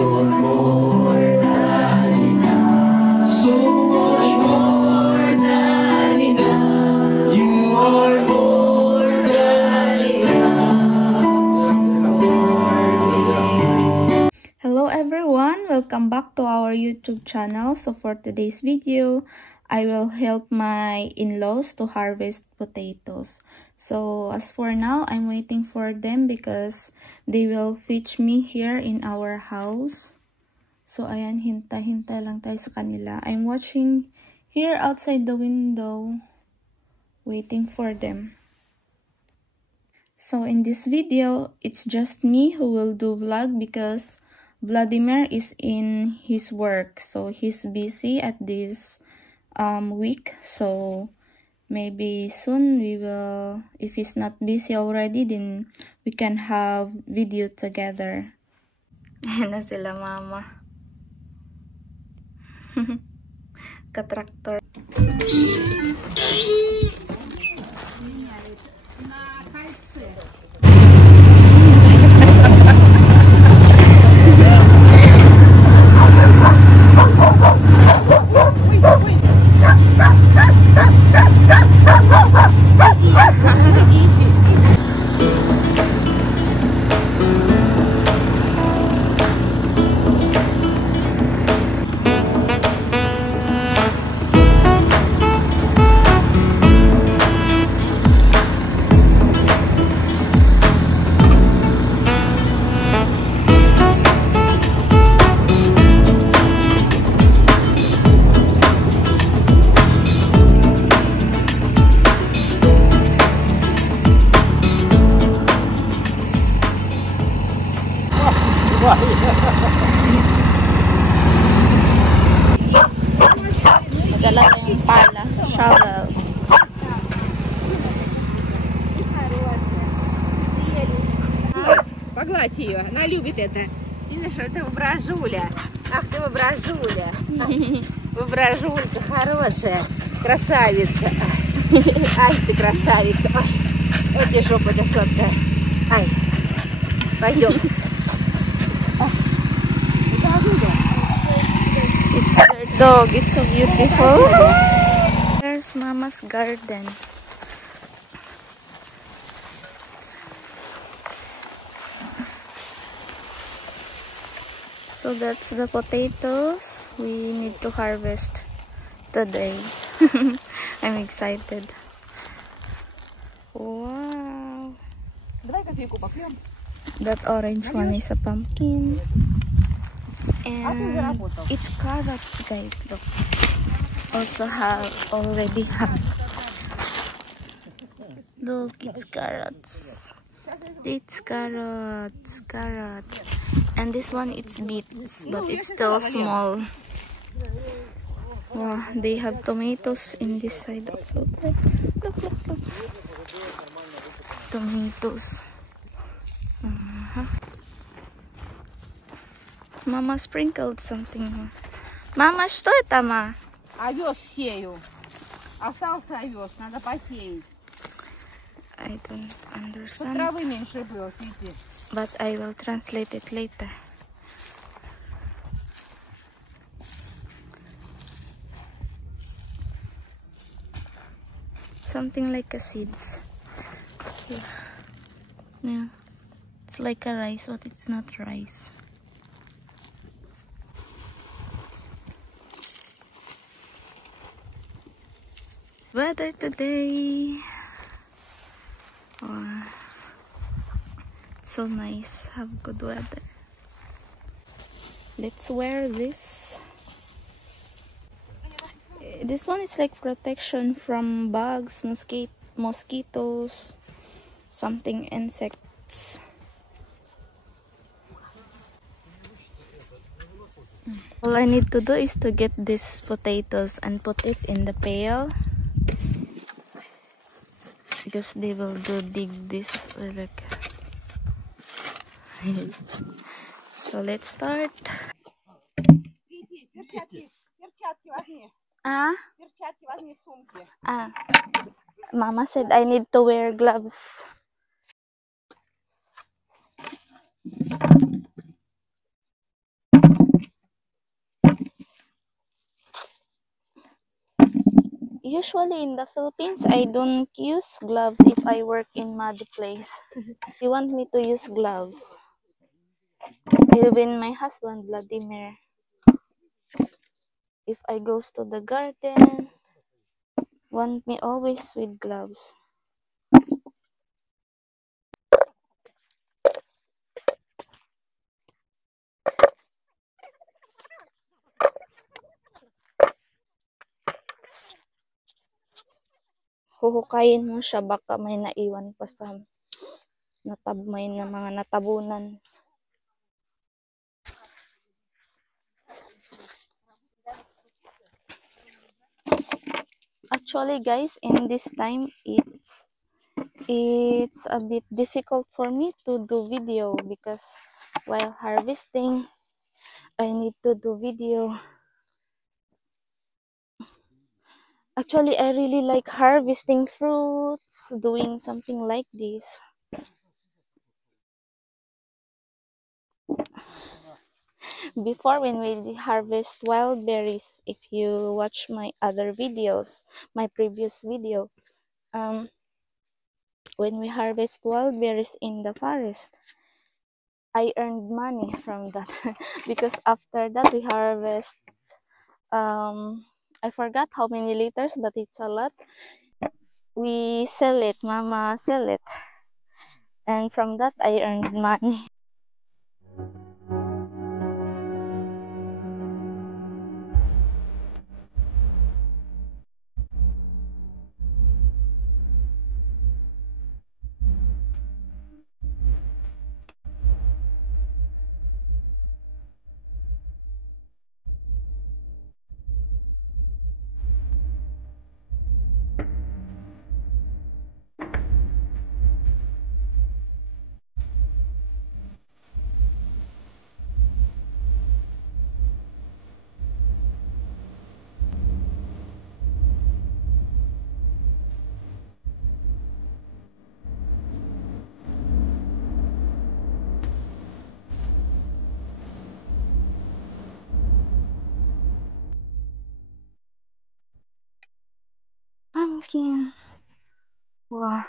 You're more than enough. So much more than enough. You are more than enough for me. Hello everyone, welcome back to our YouTube channel. So for today's video, I will help my in-laws to harvest potatoes. So as for now, I'm waiting for them because they will fetch me here in our house. So ayan, hintay-hintay lang tayo sa kanila. I'm watching here outside the window, waiting for them. So in this video, it's just me who will do vlog because Vladimir is in his work. So he's busy at this week. So maybe soon we will, if he's not busy already, then we can have video together. Ayan na sila mama. Katraktor. Magala na yung pala sa shovel. Погладь ее, она любит это. Видишь, это воображуля. Ах ты воображуля. Воображулька хорошая. Красавица. Ай, ты красавица. Ой, тебе жопа сладкая. Ай, пойдем. Their dog, it's so beautiful. There's Mama's garden. So that's the potatoes we need to harvest today. I'm excited. Wow. That orange one is a pumpkin. And it's carrots, guys. Look. Also already have. Look, it's carrots. It's carrots. And this one, it's beets, but it's still small. Wow, they have tomatoes in this side also. Look. Tomatoes. Mama sprinkled something. Mama, что это, ма? Овес сею. Остался овес, надо посеять. I don't understand. Травы меньше было, видите. But I will translate it later. Something like a seeds. Yeah. It's like a rice, but it's not rice. Weather today. Oh, so nice. Have good weather. Let's wear this. This one is like protection from bugs, mosquitoes, something insects. All I need to do is to get these potatoes and put it in the pail. Because they will dig this like. So let's start. Mama said I need to wear gloves. Usually in the Philippines, I don't use gloves if I work in muddy place. They want me to use gloves. Even my husband, Vladimir, if I goes to the garden, want me always with gloves. Huhukayin mo siya, baka may naiwan pa sa may na mga natabunan. Actually guys, in this time it's a bit difficult for me to do video because while harvesting I need to do video. Actually, I really like harvesting fruits, doing something like this. Before, when we harvest wild berries, if you watch my other videos, my previous video, when we harvest wild berries in the forest, I earned money from that because after that we harvest, I forgot how many liters, but it's a lot. We sell it, Mama sell it, and from that I earned money. Pumpkin. Wow.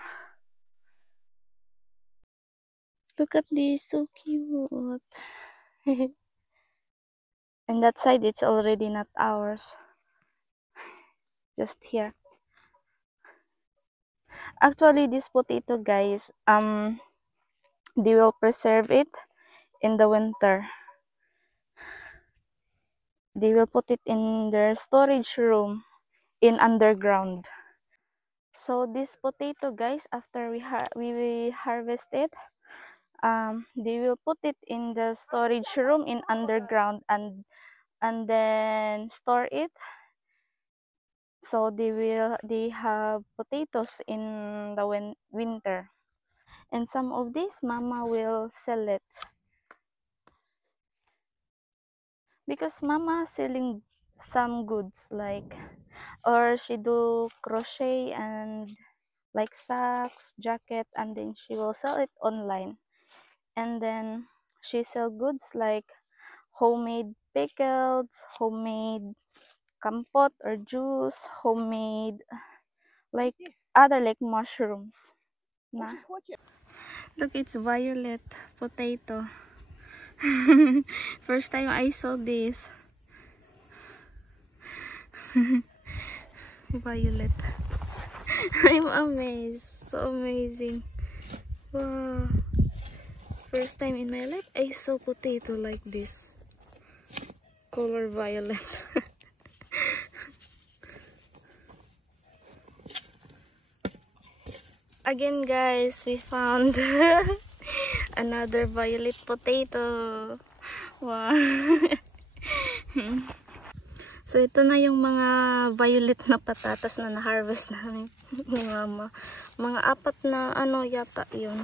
Look at this, so cute. And that side, it's already not ours. Just here. Actually, this potato, guys, they will preserve it in the winter. They will put it in their storage room in underground. So this potato, guys, after we harvest it, they will put it in the storage room in underground and then store it. So they have potatoes in the winter. And some of these Mama will sell it. Because Mama selling some goods like, or she do crochet and like socks, jacket, and then she will sell it online. And then she sell goods like homemade pickles, homemade compote or juice, homemade like other like mushrooms. Na. Look, it's violet potato. First time I saw this. Violet. I'm amazed. So amazing. Wow. First time in my life I saw potato like this. Color violet. Again guys, we found another violet potato. Wow. So ito na yung mga violet na patatas na na-harvest namin ni Mama. Mga 4 na ano yata yun.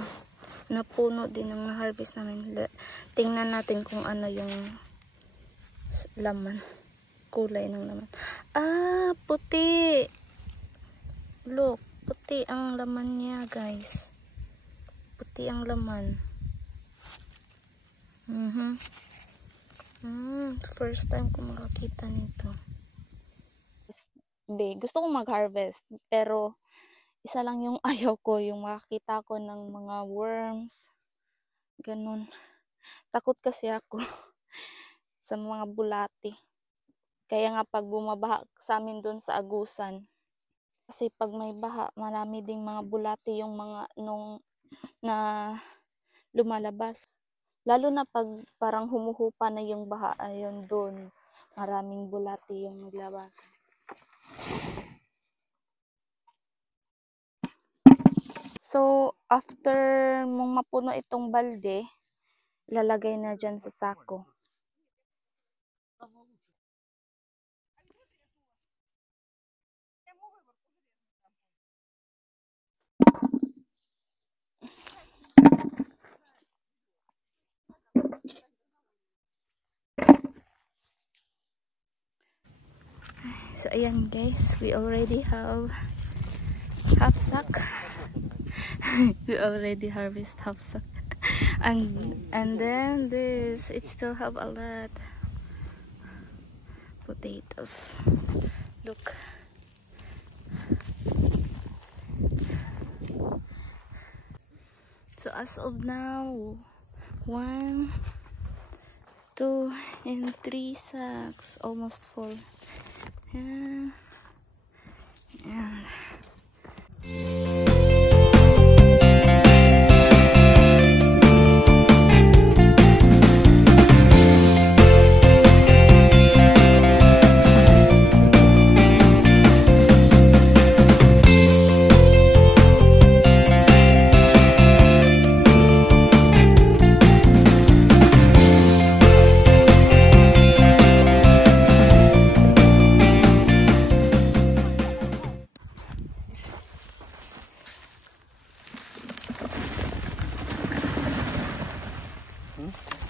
Na puno din ang na-harvest namin. Tingnan natin kung ano yung laman. Kulay ng laman. Ah, puti. Look, puti ang laman niya, guys. Puti ang laman. First time ko makakita nito. be. Gusto kong mag-harvest, pero isa lang yung ayaw ko, yung makakita ko ng mga worms. Ganun. Takot kasi ako sa mga bulati. Kaya nga pag bumabaha sa amin doon sa Agusan, kasi pag may baha, marami ding mga bulati yung mga nung na lumalabas. Lalo na pag parang humuhupa na yung baha, ayun doon, maraming bulati yung naglabas. So, after mong mapuno itong balde, ilalagay na dyan sa sako. So, ayan guys, we already have half sack. We already harvest half sack. And then this, it still have a lot potatoes. Look. So as of now, 1, 2, and 3 sacks, almost full. Yeah. And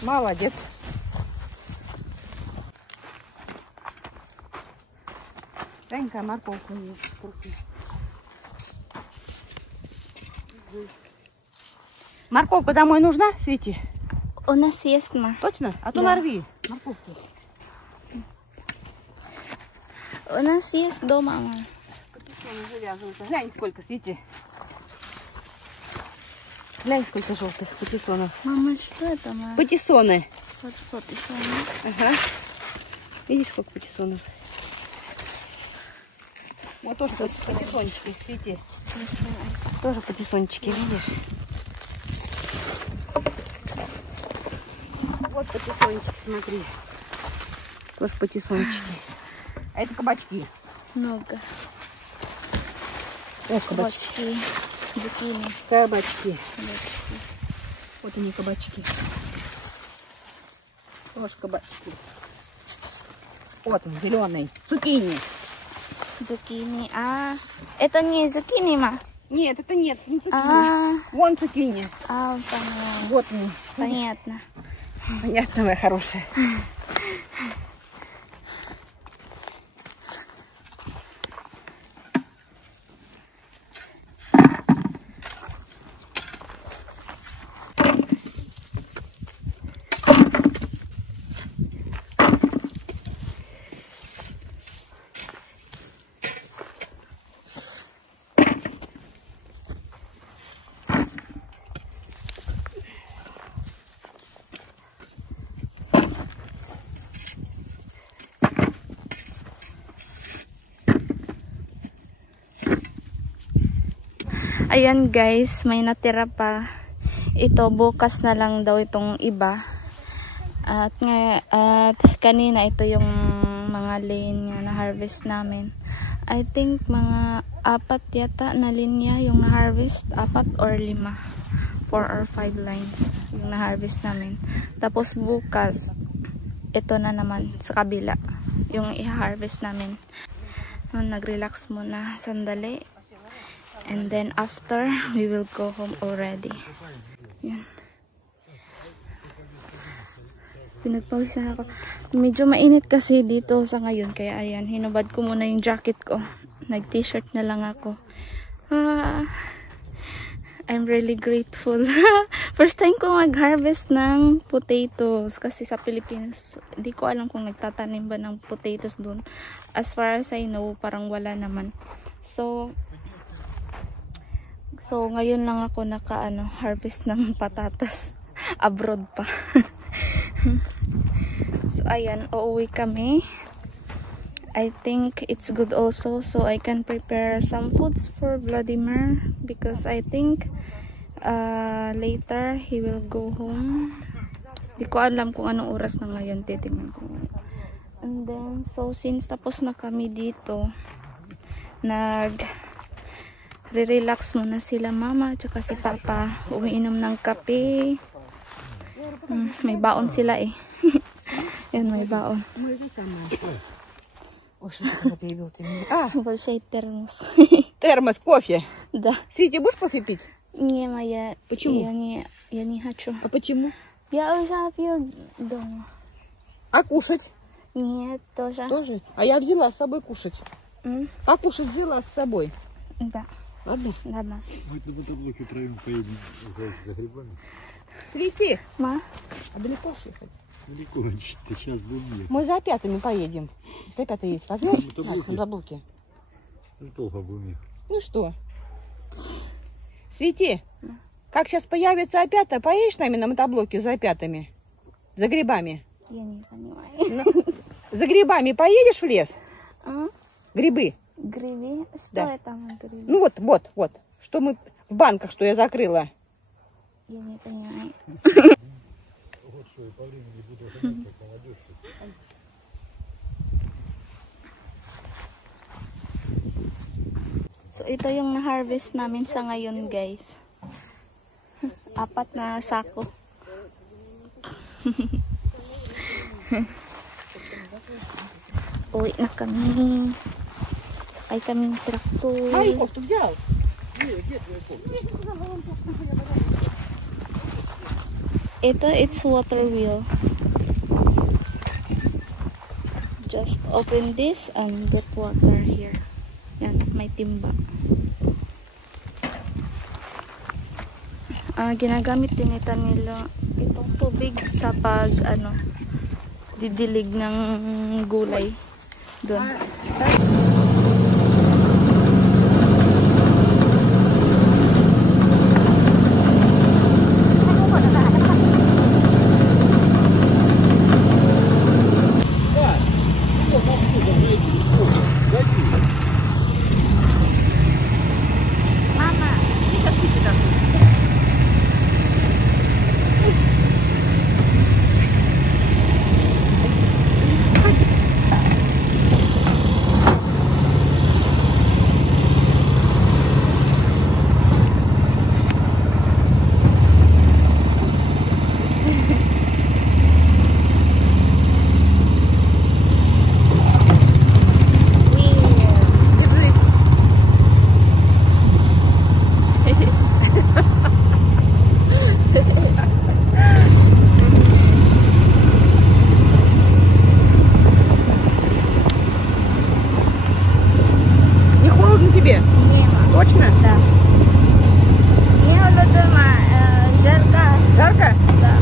Молодец. Данька, морковку не крути. Морковка домой нужна, Свети? у нас есть, ма. Точно? А то Да. нарви морковку. У нас есть дома, ма. Капюшоны завязываются. Глянь, сколько, Свети. Глянь, сколько желтых патиссонов. Мама, что это, ма? Патиссоны. Вот и всё. Ага. Видишь, сколько патиссонов? Вот тоже патиссончики, Свети. Тоже патиссончики, видишь? Вот патиссончики, смотри. Тоже патиссончики. А это кабачки. Много. О, кабачки. Кабачки, зукини. Кабачки. Вот они, кабачки. Тоже кабачки. Вот он, зеленый. Цукини. Зукини. А, это не зукини, ма? Нет, это нет, не цукини. А, Вон цукини. понятно. Вот они. Понятно. Понятно, моя хорошая. Ayan guys, may natira pa. Ito, bukas na lang daw itong iba. At kanina ito yung mga lane na harvest namin. I think mga 4 yata na linya yung na-harvest. 4 or 5. 4 or 5 lines yung na-harvest namin. Tapos bukas, ito na naman sa kabila yung i-harvest namin. Nag-relax muna sandali. And then after, we will go home already. Yan. Pinagpawisan ako. Medyo mainit kasi dito sa ngayon. Kaya ayan, hinubad ko muna yung jacket ko. Nag-t-shirt na lang ako. I'm really grateful. First time ko mag-harvest ng potatoes kasi sa Pilipinas, di ko alam kung nagtatanim ba ng potatoes dun. As far as I know, parang wala naman. So ngayon lang ako harvest ng patatas. Abroad pa. So ayan, uuwi kami. I think it's good also so I can prepare some foods for Vladimir because I think later he will go home. Di ko alam kung anong oras na ngayon, titingnan ko. And then so since tapos na kami dito, re-relax muna sila mama tsaka si papa, umiinom ng kape. May baon sila eh. Yan, may baon. Ой, что ты появил ты мне? А, Большой термос. термос, кофе. Да. Свете, будешь кофе пить? Не, моя. Почему? Я не хочу. А почему? Я уже пью дома. А кушать? Нет, тоже. Тоже? А я взяла с собой кушать. М? А кушать взяла с собой. Да. Ладно? Да, ма. Мы на мотоблоке втроем поедем за грибами. Свети. Ма? А далеко ж ехать? Далеко, ты сейчас будем ехать. Мы за опятами поедем. За опятые есть. Возьмешь? На мотоблоке? На мотоблоке. Долго будем ехать. Ну что? Свети. Как сейчас появится опята, поедешь с нами на мотоблоке за опятами? За грибами? Я не понимаю. За грибами поедешь в лес? А? Грибы. Гриби? Что Да. это гриби? Ну вот. Что мы в банках, что я закрыла. Я не понимаю. Вот что, и по времени буду гонять, как молодежь. So ito yung na-harvest namin sa ngayon, guys. 4 na sako. Uwi na kami. Sakay kaming traktor. Ай, кофту взял? Ito, it's water wheel. Just open this and get water here. Yan, may timba. Ginagamit din ito nila itong tubig sa pag didilig ng gulay doon. Держись. Не холодно тебе? Точно? Да. Не холодно, жарко. Жарко? Да.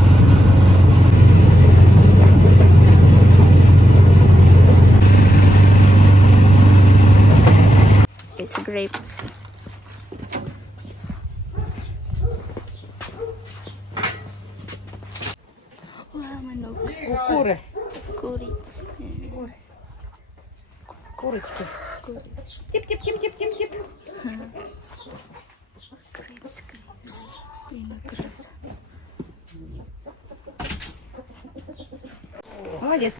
It's grapes. Wow, manok. Куры. Курица. Курочки. Курица. Тип-тип-тип-тип-тип-тип. Grapes. Виноград. Молодец.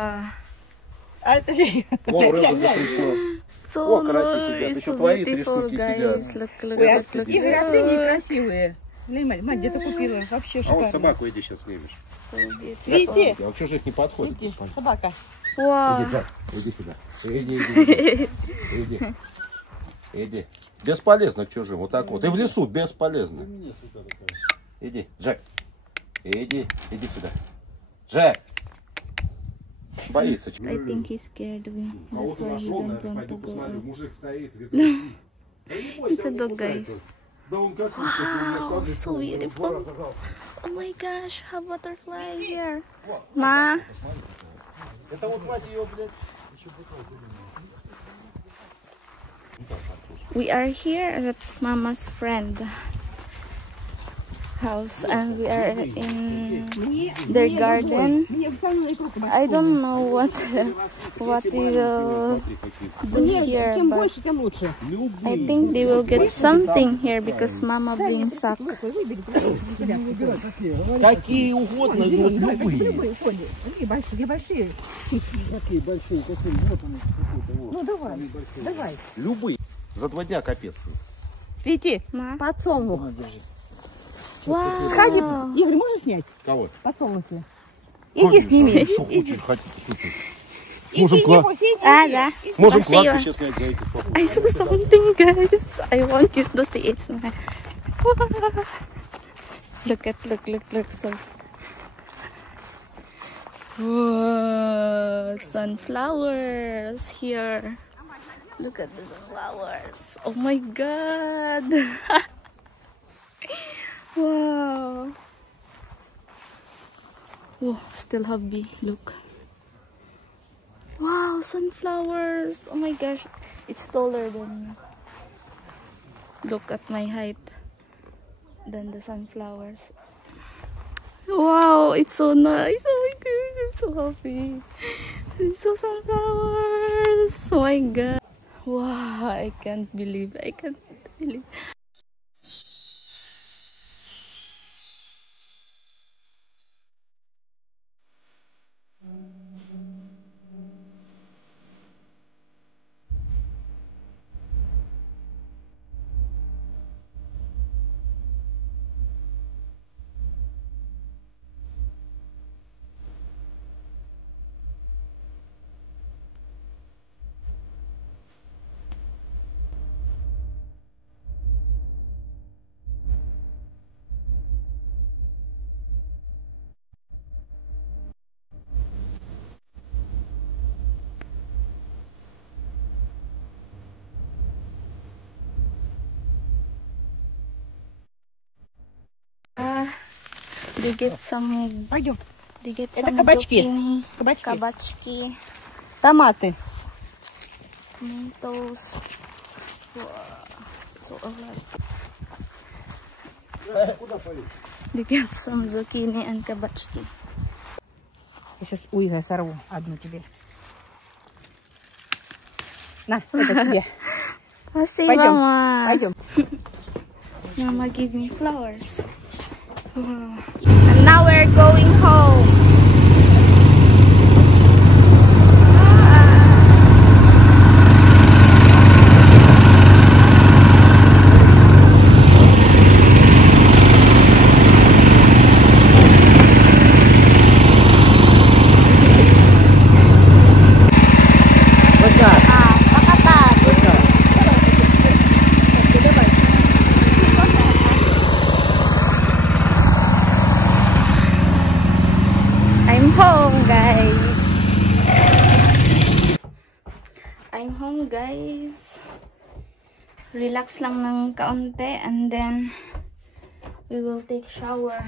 А это же... О, рыба запрещена. So О, караси сидят. nice, Еще so твои 3 beautiful, штуки guys. сидят. Look, look, Ой, look, look. Игорь, оцени, красивые. Мать, где ты купила? Вообще А вот шикарно. собаку иди сейчас снимешь. So beautiful. Видите? А вот чужих не подходит. Видите? Собака. Wow. Иди, Джек, иди сюда. Иди. Иди. Иди. Бесполезно к чужим. Вот так вот. И в лесу бесполезно. Иди, Джек. Иди сюда. Джек. Боится. I think he's scared of me. That's why he don't want to go. Мужик стоит. It's a dog, guys. Wow, so beautiful. Oh my gosh, have butterfly here. Ma, Это вот мать ее, блядь. we are here at Mama's friend house and we are in their garden. I don't know what we will do here, Чем but больше, тем лучше. I think they will get something here because Mama brings sack. Какие угодно, вот любые. Любые, Коля. Какие большие. Какие большие, какие, вот он какой-то, вот. Ну давай, давай. Любые. За 2 дня капец. Видите? Ma. Подсолнух. Wow. Сходи, Игорь, можно снять? Кого? Подсолнухи. Иди сними. Что очень хотите, слушай. Иди, Можем не клад- бойся, иди. Да. Можем Спасибо. кладбище снять, говорите, I saw something, guys. I want you to see it. Look. So, whoa, sunflowers here. Look at the sunflowers. Oh my God. Wow. Whoa, still have bee. Look. Wow, sunflowers. Oh my gosh. It's taller than me. Look at my height than the sunflowers. Wow, it's so nice. Oh my god, I'm so happy. It's so sunflowers. Oh my god. Wow, I can't believe. They get some. Пойдем. They get Это some кабачки. zucchini, Кабачки. кабачки, Томаты. tomatoes. Wow, so a lot. They get some zucchini and кабачки. Я сейчас у Игоря сорву одну тебе. На, это тебе. Спасибо, Пойдем. Mama. Пойдем. Mama give me flowers. Wow. And now we're going home. I'm home, guys. I'm home, guys. Relax lang ng kaunti and then we will take shower.